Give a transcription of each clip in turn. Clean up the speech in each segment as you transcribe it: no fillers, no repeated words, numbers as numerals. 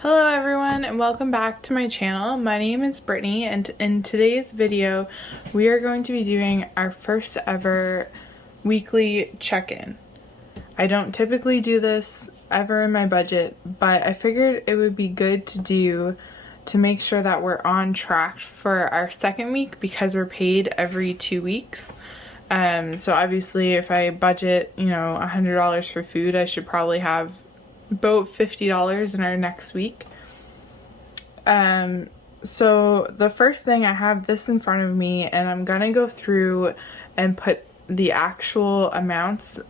Hello everyone and welcome back to my channel. My name is Brittany and in today's video we are going to be doing our first ever weekly check-in. I don't typically do this ever in my budget, but I figured it would be good to do to make sure that we're on track for our second week because we're paid every 2 weeks. So obviously if I budget, $100 for food, I should probably have about $50 in our next week. So the first thing, I have this in front of me and I'm gonna go through and put the actual amounts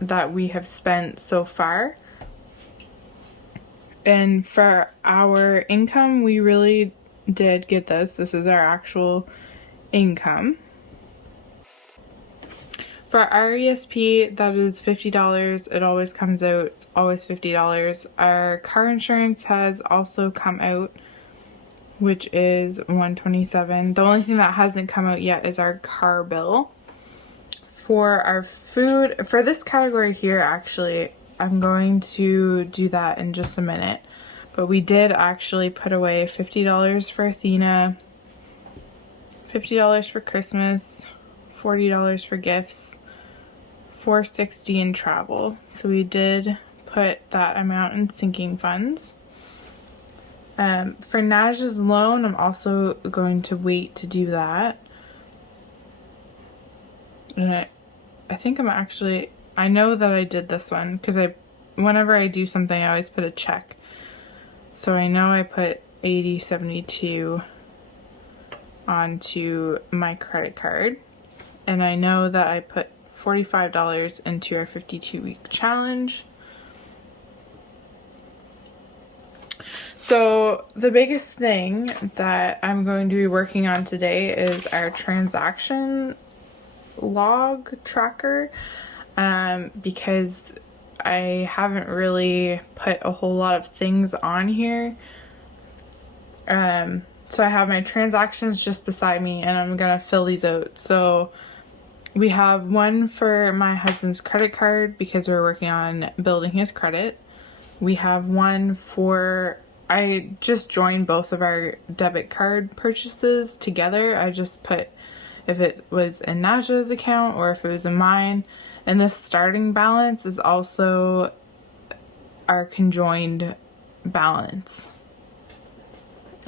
that we have spent so far. And for our income, we really did get this. This is our actual income. For our ESP, that is $50. It always comes out. It's always $50. Our car insurance has also come out, which is $127. The only thing that hasn't come out yet is our car bill. For our food, for this category here, actually, I'm going to do that in just a minute. But we did actually put away $50 for Athena, $50 for Christmas, $40 for gifts, $460 in travel. So we did put that amount in sinking funds. For Naj's loan, I'm also going to wait to do that. And I think I know that I did this one because whenever I do something, I always put a check. So I know I put $80.72 onto my credit card. And I know that I put $45 into our 52-week challenge. So the biggest thing that I'm going to be working on today is our transaction log tracker, because I haven't really put a whole lot of things on here. So I have my transactions just beside me and I'm gonna fill these out. So we have one for my husband's credit card because we're working on building his credit. We have one for, I just joined both of our debit card purchases together. I just put if it was in Naja's account or if it was in mine. And this starting balance is also our conjoined balance.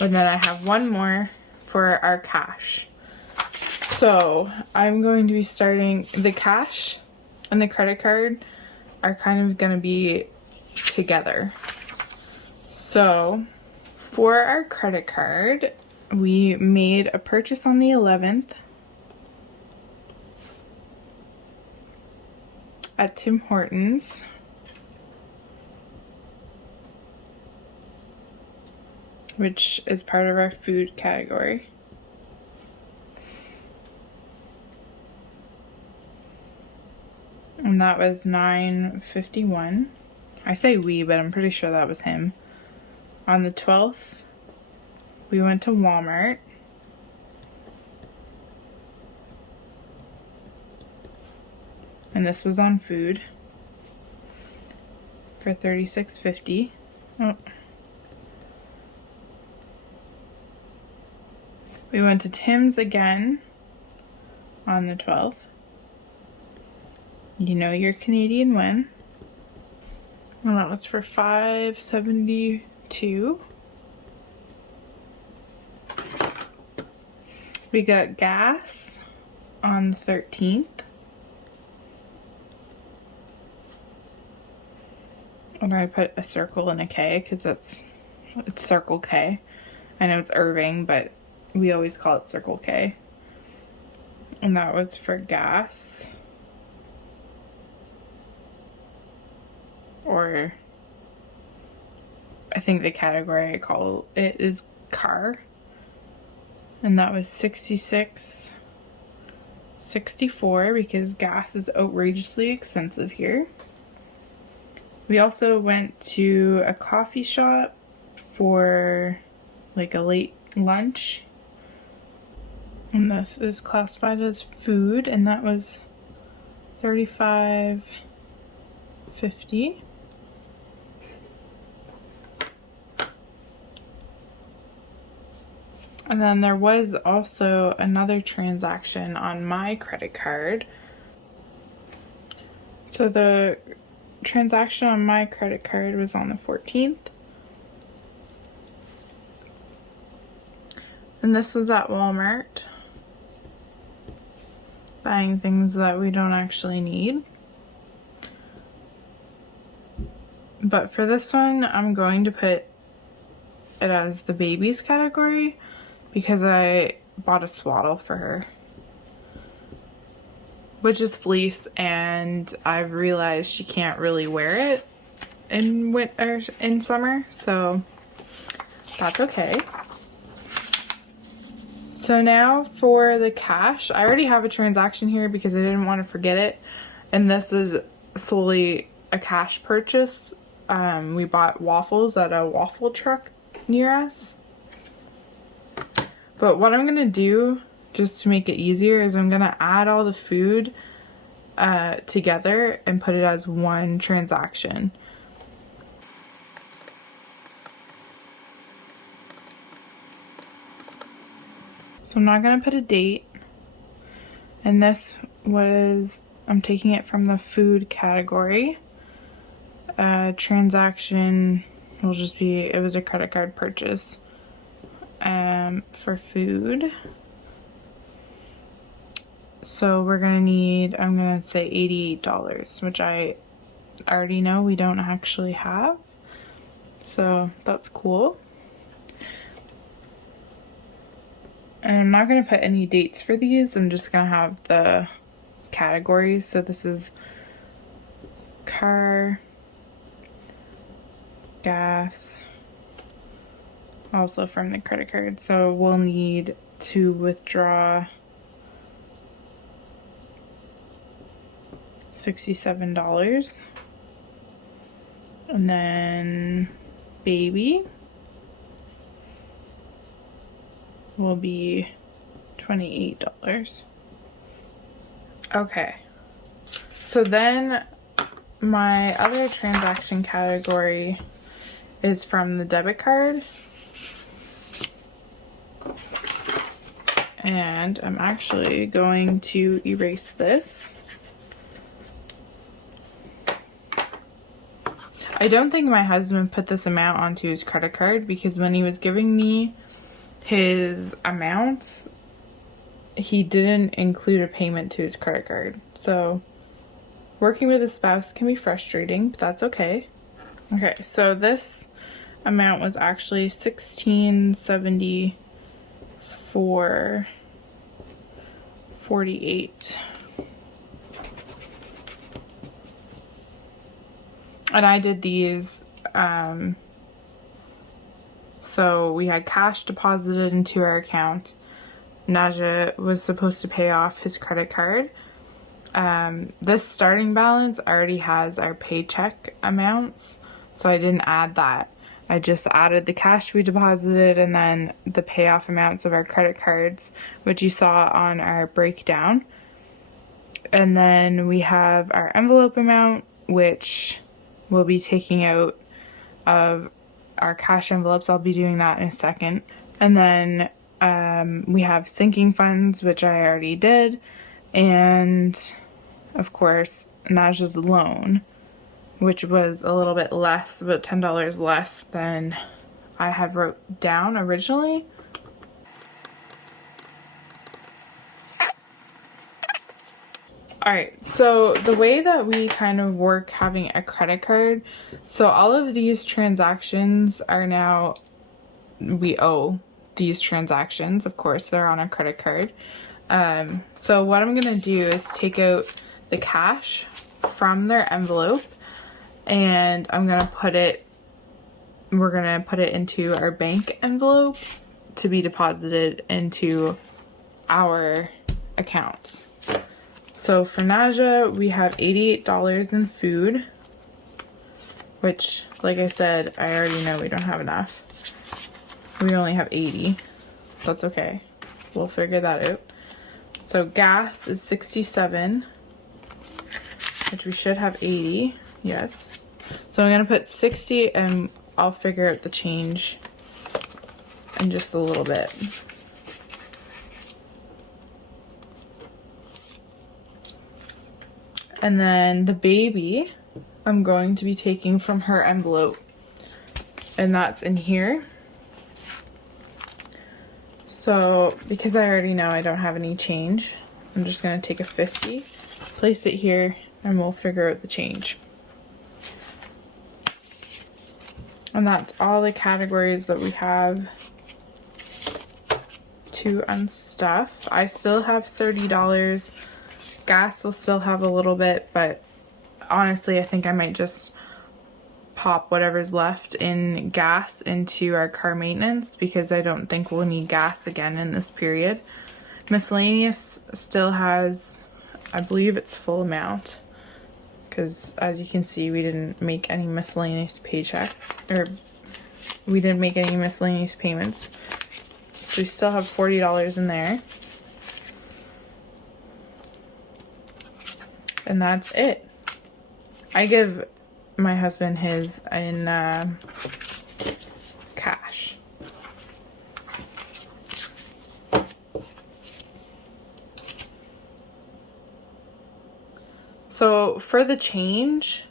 And then I have one more for our cash. So I'm going to be starting, the cash and the credit card are kind of going to be together. So for our credit card, we made a purchase on the 11th at Tim Hortons. Which is part of our food category. And that was $9.51. I say we, but I'm pretty sure that was him. On the 12th, we went to Walmart. And this was on food for $36.50. Oh. We went to Tim's again on the 12th. You know your Canadian win. And that was for $5.72. We got gas on the 13th. And I put a circle and a K because it's Circle K. I know it's Irving, but we always call it Circle K. And that was for gas. Or I think the category I call it is car. And that was $66.64 because gas is outrageously expensive here. We also went to a coffee shop for like a late lunch. And this is classified as food, and that was $35.50. And then there was also another transaction on my credit card. So the transaction on my credit card was on the 14th. And this was at Walmart. Buying things that we don't actually need. But for this one, I'm going to put it as the babies category because I bought a swaddle for her, which is fleece, and I've realized she can't really wear it in winter, in summer, so that's okay. So now for the cash, I already have a transaction here because I didn't want to forget it, and this was solely a cash purchase. We bought waffles at a waffle truck near us. But what I'm gonna do, just to make it easier, is I'm gonna add all the food together and put it as one transaction. So I'm not gonna put a date. And this was, I'm taking it from the food category. Transaction will just be, it was a credit card purchase for food. So we're gonna need, I'm gonna say $88, which I already know we don't actually have. So that's cool. And I'm not gonna put any dates for these, I'm just gonna have the categories. So this is car, gas, also from the credit card. So we'll need to withdraw $67. And then baby will be $28. Okay, so then my other transaction category is from the debit card, and I'm actually going to erase this. I don't think my husband put this amount onto his credit card because when he was giving me his amounts, he didn't include a payment to his credit card. So working with a spouse can be frustrating, but that's okay. Okay, so this amount was actually $1674.48. And I did these, so we had cash deposited into our account. Naja was supposed to pay off his credit card. This starting balance already has our paycheck amounts, so I didn't add that. I just added the cash we deposited and then the payoff amounts of our credit cards, which you saw on our breakdown. And then we have our envelope amount, which we'll be taking out of our cash envelopes. I'll be doing that in a second. And then we have sinking funds, which I already did, and of course Naja's loan, which was a little bit less, about $10 less than I had wrote down originally. Alright, so the way that we kind of work having a credit card, so all of these transactions are now, we owe these transactions, of course, they're on a credit card. So what I'm gonna do is take out the cash from their envelope and I'm gonna put it, we're gonna put it into our bank envelope to be deposited into our accounts. So for Naja, we have $88 in food, which, like I said, I already know we don't have enough. We only have 80. That's okay. We'll figure that out. So gas is 67, which we should have 80. Yes. So I'm gonna put 60 and I'll figure out the change in just a little bit. And then the baby, I'm going to be taking from her envelope. And that's in here. So, because I already know I don't have any change, I'm just going to take a 50, place it here, and we'll figure out the change. And that's all the categories that we have to unstuff. I still have $30. Gas will still have a little bit, but honestly, I think I might just pop whatever's left in gas into our car maintenance because I don't think we'll need gas again in this period. Miscellaneous still has, I believe it's full amount, because as you can see, we didn't make any miscellaneous paycheck, or we didn't make any miscellaneous payments. So we still have $40 in there. And that's it. I give my husband his in cash. So for the change,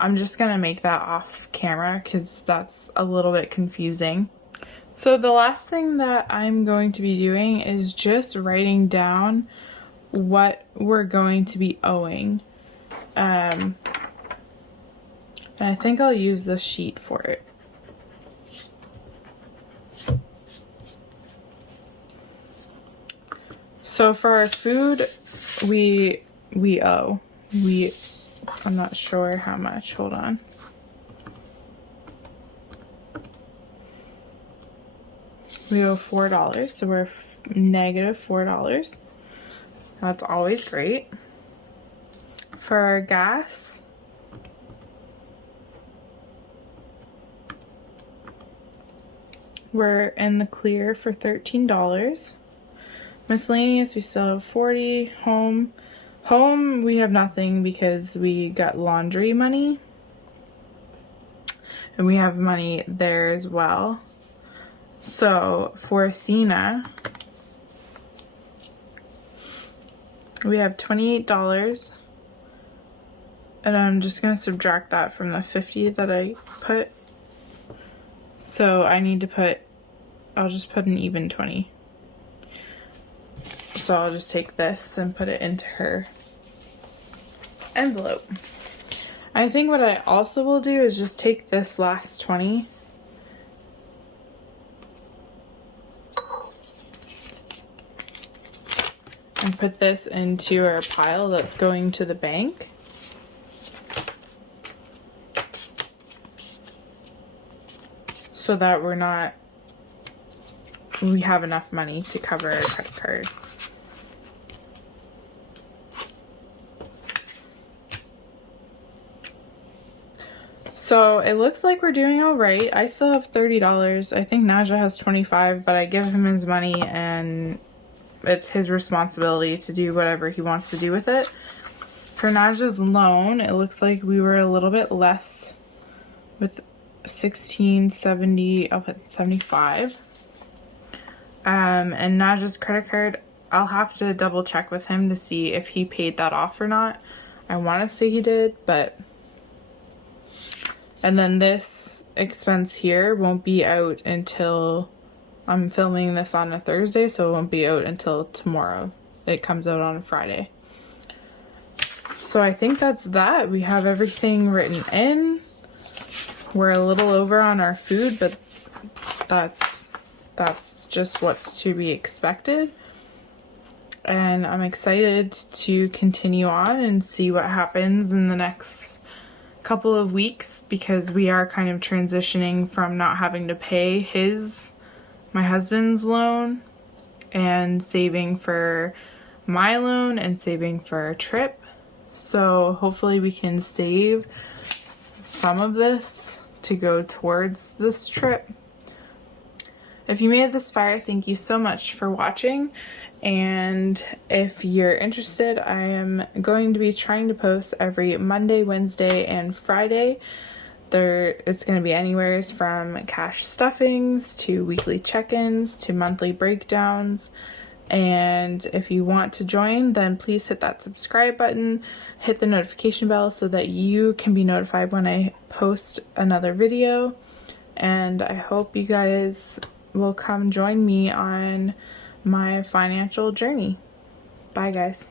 I'm just gonna make that off camera because that's a little bit confusing. So the last thing that I'm going to be doing is just writing down what we're going to be owing. And I think I'll use this sheet for it. So for our food, we owe. I'm not sure how much. Hold on. We owe $4, so we're negative $4. That's always great. For our gas, we're in the clear for $13. Miscellaneous, we still have $40. Home, we have nothing because we got laundry money. And we have money there as well. So for Athena, we have $28. And I'm just going to subtract that from the 50 that I put. So I need to put, I'll just put an even 20. So I'll just take this and put it into her envelope. I think what I also will do is just take this last 20 and put this into our pile that's going to the bank. So that we have enough money to cover our credit card. So it looks like we're doing all right. I still have $30. I think Naja has 25, but I give him his money and it's his responsibility to do whatever he wants to do with it. For Naja's loan, it looks like we were a little bit less with $16.70. I'll put 75. And Naja's credit card, I'll have to double check with him to see if he paid that off or not. I want to say he did, but... And then this expense here won't be out until... I'm filming this on a Thursday, so it won't be out until tomorrow. It comes out on a Friday. So I think that's that. We have everything written in. We're a little over on our food, but that's just what's to be expected. And I'm excited to continue on and see what happens in the next couple of weeks, because we are kind of transitioning from not having to pay my husband's loan and saving for my loan and saving for a trip. So hopefully we can save some of this to go towards this trip. If you made it this far, thank you so much for watching. And if you're interested, I am going to be trying to post every Monday, Wednesday, and Friday. It's going to be anywhere from cash stuffings to weekly check-ins to monthly breakdowns And if you want to join, then please hit that subscribe button, hit the notification bell so that you can be notified when I post another video. And I hope you guys will come join me on my financial journey. Bye, guys.